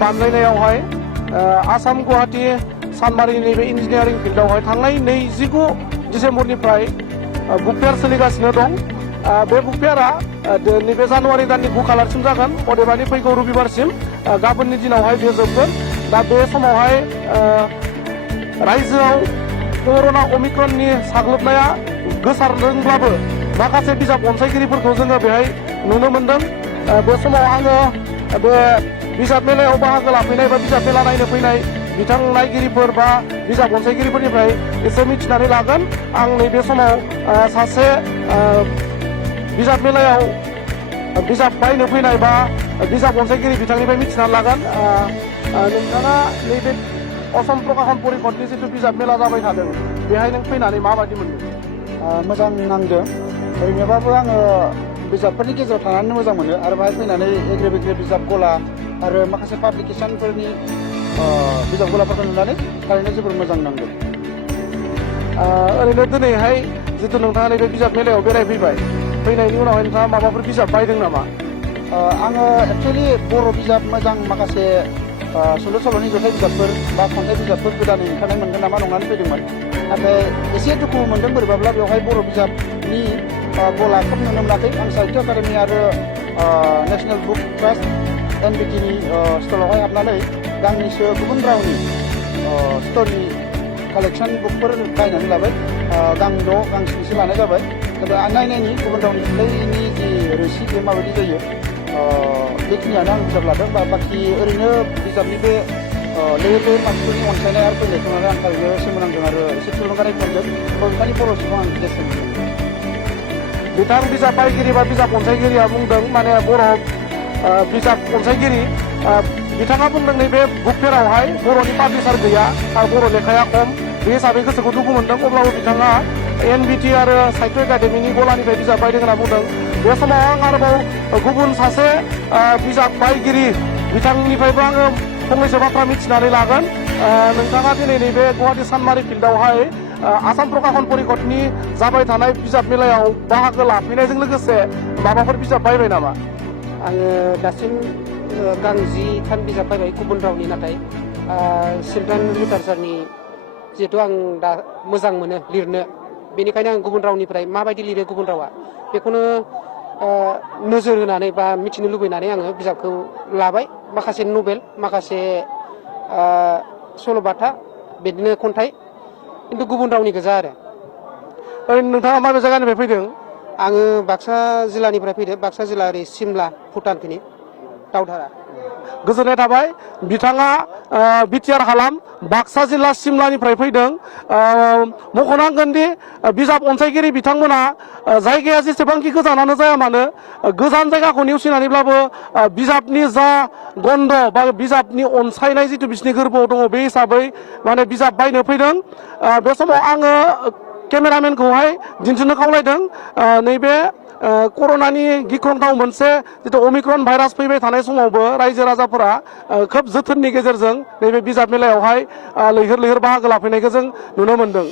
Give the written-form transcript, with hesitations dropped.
बानजायनायावहाय आसाम गुवाहाटी सानमारिनि बे इन्जिनियारिं फिल्डआवहाय थांनाय 29 डिसेम्बरनिफ्राय बुक फेयार सोलिगासिनो दं। बे बुक फेयारा नैबे जानुवारि दाननि 9 खालारसिम जागोन। अदेबानि फैगौ रबिबारसिम गाबोननि दिनावहाय बे जोबगोन। दा बे समावहाय रायजोआव कर'ना अमिक्रननि साग्लोबनाया गोसारदोंब्लाबो माखासे बिजाब अनसायगिरिफोरखौ जोङो बेहाय नुनो मोनदों। बे समाव आङो बे बिजाब मेलायाव बाहागो लाफैनाय बा बिजाब मेला नायनो फैनाय बिथां नायगिरिफोर बा बिजाब अनसायगिरिफोरनिफ्राय एसे मिथिनानै लागोन। आं नैबे समाव सासे बिजाब मेलायाव बिजाब बायनो फैनाय बा बिजाब अनसायगिरि बिथांनिफ्राय मिथिनानै लागोन। नोंथाङा नैबे असम प्रकाशन परिषदनि जिथु बिजाब मेला जाबाय थादों बेहाय नों फैनानै माबायदि मोनदों? मोजां नांदों। ओरैनोबाबो आङो बिजाबफोरनि गेजेराव थानानै मोजां मोनो आरो बाहाय फैनानै एग्रे बेग्रे बिजाब गला आरो माखासे पाब्लिकेसनफोरनि बिजाब गलाफोरखौ नुनानै थारैनो जोबोर मोजां नांदों। ओरैनो दिनैहाय जिथु नोंथाङा नैबे बिजाब मेलायाव बेरायफैबाय, फैनायनि उनावहाय नोंथाङा माबाफोर बिजाब बायदों नामा? आङो एक्सुवेलि बर' बिजाब मोजां माखासे सुंद' सल'नि जथाइ बिजाबफोर बा खन्थाइ बिजाबफोर गोदानै ओंखारनाय मोनगोन नामा नंनानै फैदोंमोन। नाथाय एसे दुखु मोनदों बोरैबाब्ला बेवहाय बर' बिजाबनि गला खोब नुनो मोनाखै। आं साहित्य एकाडेमि आरो नेसनेल बुक ट्रास्ट NBTनि स्टलावहाय हाबनानै गांनैसो गुबुन रावनि स्ट'रि कालेक्सन बुकफोर बायनानै लाबाय। गांद' गांस्निसो लानाय जाबाय। नायनायनि गुबुन रावनि थुनलाइनि जि रोसि बे माबायदि जायो बेखिनियानो आं बिजाब लादों। बाखि ओरैनो बिजाबनि बे लैहोर लैहोर मानसिफोरनि अनसायनाय आरो फैनायखौ नुनानै आं थारैनो सोमोनांदों आरो एसे थुलुंगानाय मोनदों। बबेखानि बर' सुबुं आं गेसजों बिथां बिजाब बायगिरि बा बिजाब अनसायगिरिया बुंदों, माने बर' बिजाब अनसायगिरि बिथाङा बुंदों नैबे बुक फेयारावहाय बर'नि पाब्लिसार गैया आरो बर' लेखाया खम। बे हिसाबै गोसोखौ दुखु मोनदों। अब्लाबो बिथाङा NBT आरो साहित्य एकाडेमिनि गलानिफ्राय बिजाब बायदों होनना बुंदों। बे समाव आं आरोबाव गुबुन सासे बिजाब बायगिरि बिथांनिफ्रायबो आङो फंनैसो बाथ्रा मिथिनानै लागोन। नोंथाङा दिनै नैबे गुवाहाटी सानमारि फिल्डआवहाय आसाम प्रकाशन परिषदनि जाबाय थानाय बिजाब मेलायाव बाहागो लाफैनायजों लोगोसे माबाफोर बिजाब बायबाय नामा? आङो दासिम गांजिखान बिजाब बायबाय गुबुन रावनि। नाथाय चिल्ड्रेन लिटारेचारनि जिहेतु आं दा मोजां मोनो लिरनो, बेनिखायनो आं गुबुन रावनिफ्राय माबायदि लिरो गुबुन रावा बेखौनो नोजोर होनानै बा मिथिनो लुबैनानै आङो बिजाबखौ लाबाय। माखासे नभेल, माखासे सल'बाथा, बिदिनो खन्थाइ, खिन्थु गुबुन रावनि गोजा आरो। ओरैनो नोंथाङा माबे जायगानिफ्राय फैदों? आङो बाक्सा जिल्लानिफ्राय फैदों। बाक्सा जिल्ला ओरै सिमला भुटानथिनि दावधारा। गोजोननाय थाबाय। बिथाङा बिटिआर हालाम बाक्सा जिल्ला सिमलानिफ्राय फैदों। मख'नांगोन दि बिजाब अनसायगिरि बिथांमोना जायगाया जेसेबांखि गोजानानो जाया मानो गोजान जायगाखौ नेवसिनानैब्लाबो बिजाबनि जा गन्ध बा बिजाबनि अनसायनाय जिथु बिसिनि गोरबोआव दङ बे हिसाबै माने बिजाब बायनो फैदों। बे समाव आङो केमेरामेनखौहाय दिन्थिनो खावलायदों नैबे कर'नानि गिख्रंथाव मोनसे जिथु अमिक्रन भाइरास फैबाय थानाय समावबो रायजो राजाफोरा खोब जोथोननि गेजेरजों नैबे बिजाब मेलायावहाय लैहोर लैहोर बाहागो लाफैनायखौ जों नुनो मोनदों।